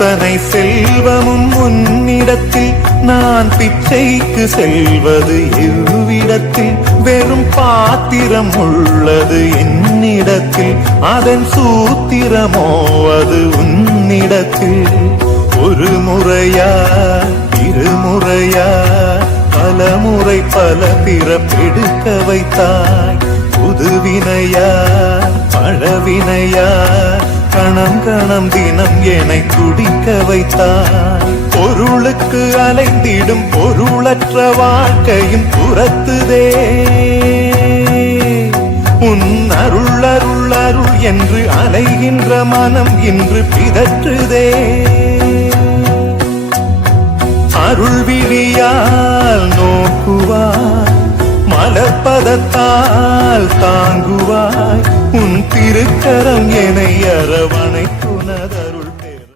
அத்தனை செல்வமும் உன்னிடத்தில் நான் பிச்சைக்கு செல்வது எவ்விடத்தில் வெறும் பாத்திரம் உள்ளது என்னிடத்தில் அதன் சூத்திரமோ அது உன்னிடத்தில் ஒரு முறையா இருமுறையா பலமுறை பல பிறப்பெடுக்க வைத்தாய் புதுவினையா பழவினையா கணம் கணம் தினம் என்னை துடிக்க வைத்தாய் பொருளுக்கு அலைந்திடும் பொருளற்ற வாழ்க்கையும் துரத்துதே உன் அருள் அருள் அருள் என்று அலைகின்ற மனம் இன்று பிதற்றுதே அருள் விழியால் நோக்குவாய் மலர்பதத்தால் தாங்குவாய் உன் திருக்கரம் என்னை அரவணை